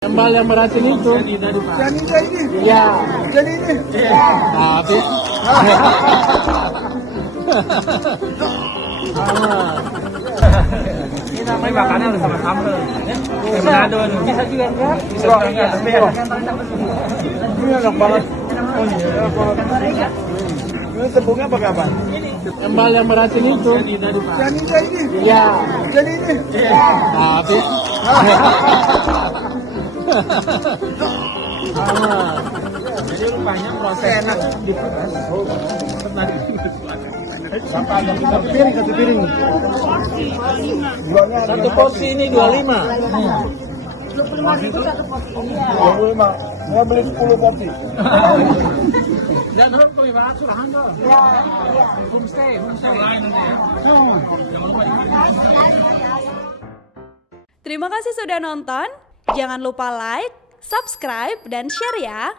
Kembal yang beracun itu. Cyanida ini? Iya. Jadi ini? Iya. Habis. Ini namanya makannya harus sama sambal. Bisa juga enggak? Bisa juga enggak, tapi ya. Ini enak banget. Ini tepungnya pakai apa? Kembal yang beracun itu. Cyanida ini? Iya. Jadi ini? Iya. Habis. Jadi rupanya proses Enak. diperas. Satu piring. Jualnya Satu porsi ini 25. 25. Nggak beli 10 porsi. Dan harus kami bahas surahan dong. Homestay. Terima kasih sudah nonton. Jangan lupa like, subscribe, dan share ya.